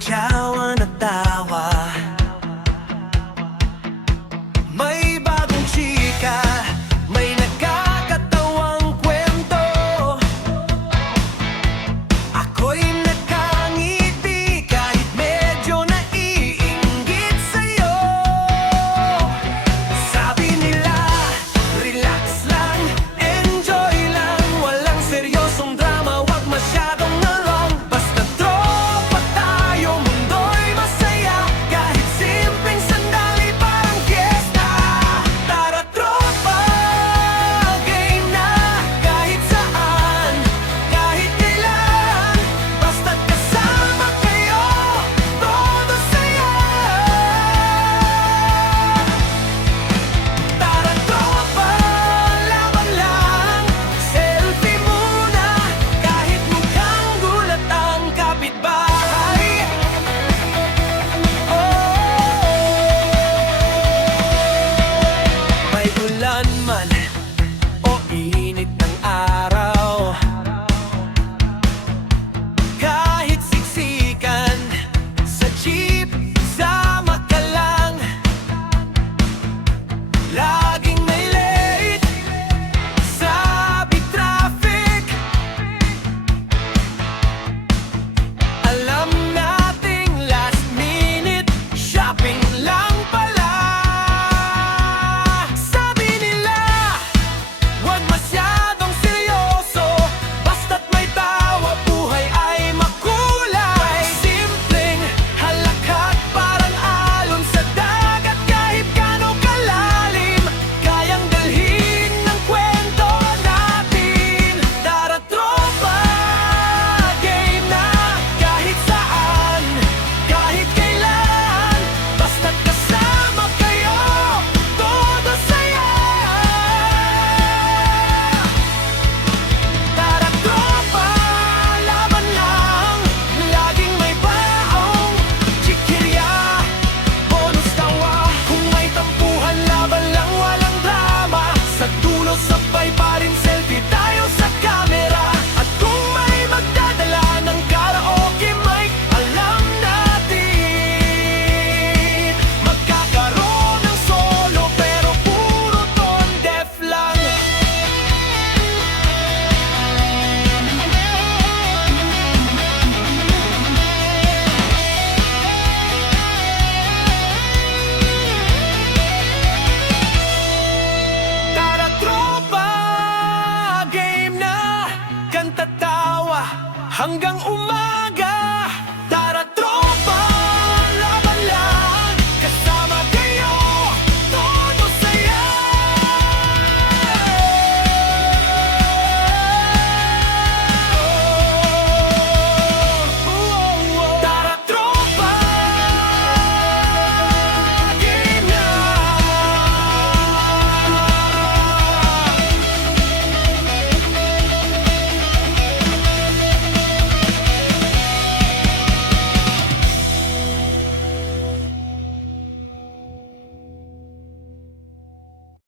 kantsawan at tawa. May bagong chika, may nakakatawang kwento. Ako'y nakangiti kahit medyo naiinggit sa'yo. Sabi nila, relax lang, enjoy lang, walang seryosong drama, wag masyadong nalong. Basta tropa tayo, mundo'y masaya, kahit simpleng sandali parang fiesta. Tara tropa, game na, kahit saan, kahit kailan, basta't kasama kayo, todo saya. Tara tropa, laban lang, selfie muna, kahit mukhang gulat ang kapitbahay. May ulan man o init ng araw, kahit siksikan sa jeep, sama ka lang. Laging may late, sabi traffic. Alam nating last minute shopping lang pala. Sabi nila, huwag masyadong seryoso, basta't may tawa, buhay ay makulay. Simpleng halakhak parang alon sa dagat, kahit gaano kalalim, kayang dalhin ng kwento natin. Tara tropa, game na, kahit saan, kahit kailan, basta't kasama kayo, todo saya. Tara tropa, laban lang, laging may baong chikirya, bonus tawa. Kung may tampuhan, laban lang, walang drama. Sa dulo sabay pa rin selfie tayo sa camera. At kung may magdadala ng karaoke mic, alam natin magkakaroon ng solo, pero puro tone deaf lang. Tara tropa, game na, kanta tawa hanggang umaga.